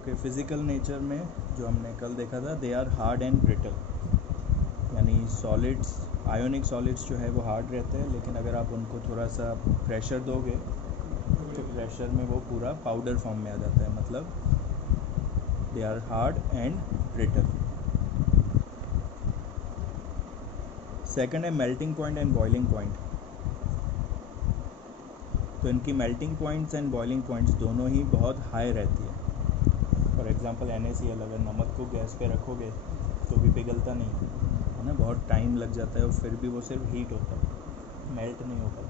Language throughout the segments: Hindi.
ओके, फिज़िकल नेचर में जो हमने कल देखा था, they are hard and brittle, यानी सॉलिड्स, आयोनिक सॉलिड्स जो है वो हार्ड रहते हैं, लेकिन अगर आप उनको थोड़ा सा प्रेशर दोगे तो प्रेशर में वो पूरा पाउडर फॉर्म में आ जाता है, मतलब they are hard and brittle. Second है melting point and boiling point. तो इनकी melting points and boiling points दोनों ही बहुत हाई रहती है। फॉर एग्जांपल NaCl, अगर नमक को गैस पे रखोगे तो भी पिघलता नहीं है ना, बहुत टाइम लग जाता है और फिर भी वो सिर्फ हीट होता है, मेल्ट नहीं हो पाता।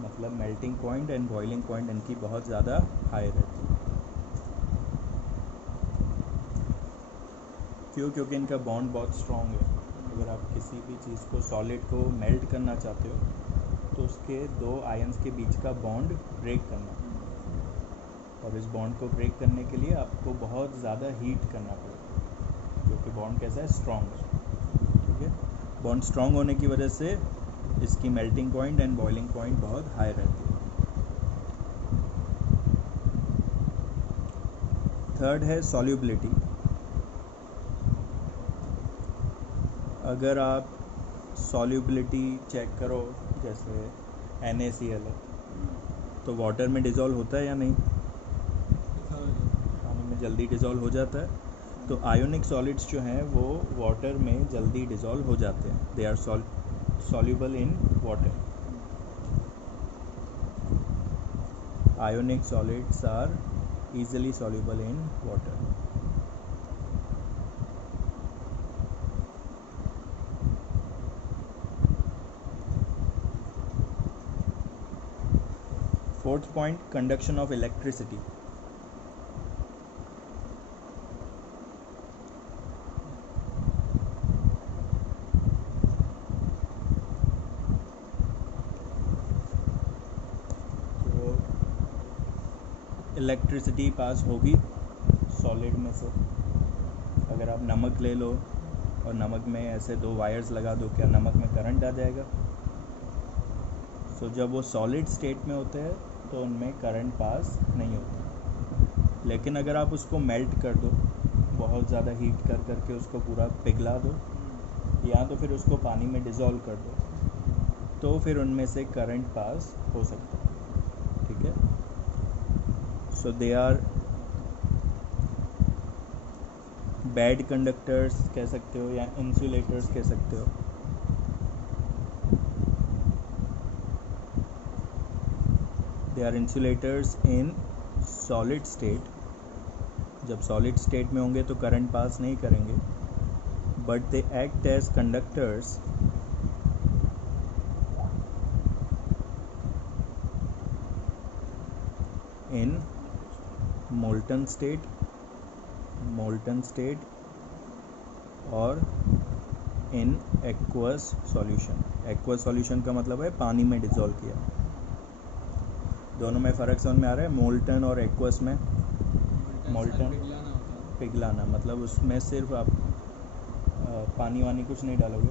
मतलब melting point and boiling point इनकी बहुत ज़्यादा हाई रहती है। क्यों? क्योंकि इनका बॉन्ड बहुत स्ट्रॉन्ग है। अगर आप किसी भी चीज़ को, सॉलिड को मेल्ट करना चाहते हो तो उसके दो आयंस के बीच का बॉन्ड ब्रेक करना, और इस बॉन्ड को ब्रेक करने के लिए आपको बहुत ज़्यादा हीट करना पड़ेगा, क्योंकि बॉन्ड कैसा है, स्ट्रॉन्ग है। ठीक है, बॉन्ड स्ट्रॉन्ग होने की वजह से इसकी melting point and boiling point बहुत हाई रहती है। थर्ड है सॉल्युबिलिटी। अगर आप सॉल्युबिलिटी चेक करो, जैसे NaCl है तो वाटर में डिज़ोल्व होता है या नहीं? पानी में जल्दी डिज़ोल्व हो जाता है। तो आयोनिक सॉलिड्स जो हैं वो वाटर में जल्दी डिज़ोल्व हो जाते हैं, they are soluble in water. Ionic solids are easily soluble in water. Fourth point, conduction of electricity. तो इलेक्ट्रिसिटी पास होगी सॉलिड में से। अगर आप नमक ले लो और नमक में ऐसे दो वायर्स लगा दो, क्या नमक में करंट आ जाएगा? जब वो सॉलिड स्टेट में होते हैं तो उनमें करंट पास नहीं होता। लेकिन अगर आप उसको मेल्ट कर दो, बहुत ज़्यादा हीट कर करके उसको पूरा पिघला दो, या तो फिर उसको पानी में डिज़ोल्व कर दो, तो फिर उनमें से करंट पास हो सकता है। ठीक है, so they are bad conductors कह सकते हो या इंसुलेटर्स कह सकते हो। They are insulators in solid state. जब सॉलिड स्टेट में होंगे तो करंट पास नहीं करेंगे, but they act as conductors in molten state और in aqueous solution. Aqueous solution का मतलब है पानी में डिज़ोल्व किया। दोनों में फ़र्क समझ में आ रहा है? मोल्टन और एक्वस में, मोल्टन पिघलाना, मतलब उसमें सिर्फ आप पानी वानी कुछ नहीं डालोगे,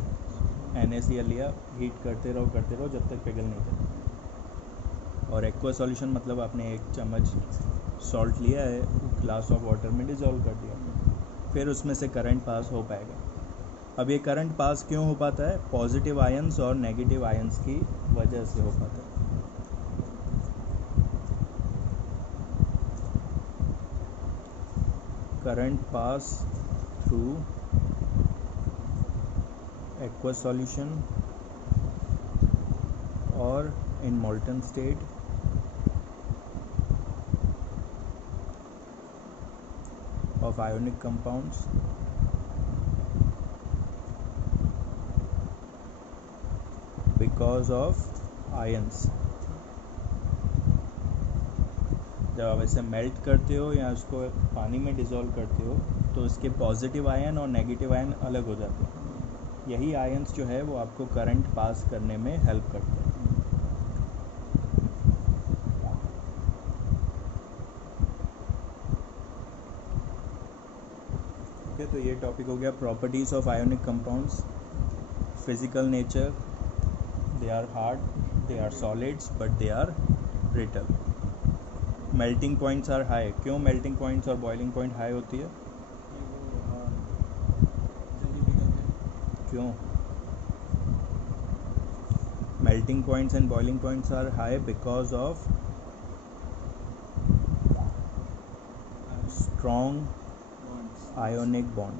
NaCl लिया, हीट करते रहो जब तक पिघल नहीं जाता। और एक्वा सॉल्यूशन मतलब आपने एक चम्मच सॉल्ट लिया है, ग्लास ऑफ वाटर में डिज़ोल्व कर दिया, फिर उसमें से करंट पास हो पाएगा। अब ये करंट पास क्यों हो पाता है? पॉजिटिव आयंस और नेगेटिव आयंस की वजह से हो पाता है। Current pass through aqueous solution or in molten state of ionic compounds because of ions. जब आप इसे मेल्ट करते हो या उसको पानी में डिज़ोल्व करते हो तो इसके पॉजिटिव आयन और नेगेटिव आयन अलग हो जाते हैं। यही आयंस जो है वो आपको करंट पास करने में हेल्प करते हैं। ठीक है, तो ये टॉपिक हो गया properties of ionic compounds. Physical nature, they are hard, they are solids, but they are brittle. Melting points are high, क्यों मेल्टिंग पॉइंट्स और बॉइलिंग पॉइंट हाई होती है? क्यों? Melting points and boiling points are high because of strong ionic bond.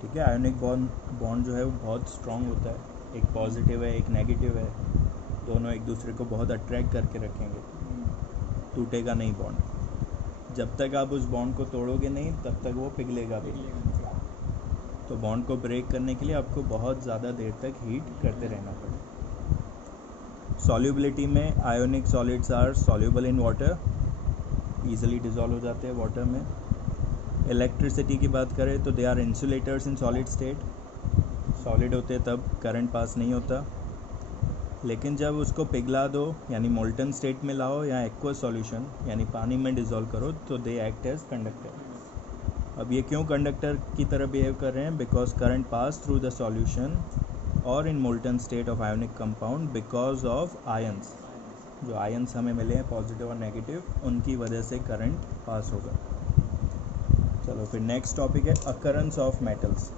ठीक है, आयोनिक बॉन्ड जो है वो बहुत स्ट्रॉन्ग होता है, एक पॉजिटिव है एक नेगेटिव है, दोनों एक दूसरे को बहुत अट्रैक्ट करके रखेंगे, टूटेगा नहीं बॉन्ड. जब तक आप उस बॉन्ड को तोड़ोगे नहीं तब तक वो पिघलेगा भी. तो बॉन्ड को ब्रेक करने के लिए आपको बहुत ज़्यादा देर तक हीट करते रहना पड़ेगा. सॉल्युबिलिटी में ionic solids are soluble in water, easily dissolve हो जाते हैं वाटर में. इलेक्ट्रिसिटी की बात करें तो they are insulators in solid state, solid होते तब करंट पास नहीं होता, लेकिन जब उसको पिघला दो यानी मोल्टन स्टेट में लाओ या एक्वस सॉल्यूशन यानी पानी में डिज़ोल्व करो तो दे एक्ट एज कंडक्टर. अब ये क्यों कंडक्टर की तरह बिहेव कर रहे हैं? Because current pass through the solution और in molten state of ionic compound because of ions. जो आयंस हमें मिले हैं पॉजिटिव और नेगेटिव, उनकी वजह से करंट पास होगा. चलो फिर नेक्स्ट टॉपिक है अकरेंस ऑफ मेटल्स.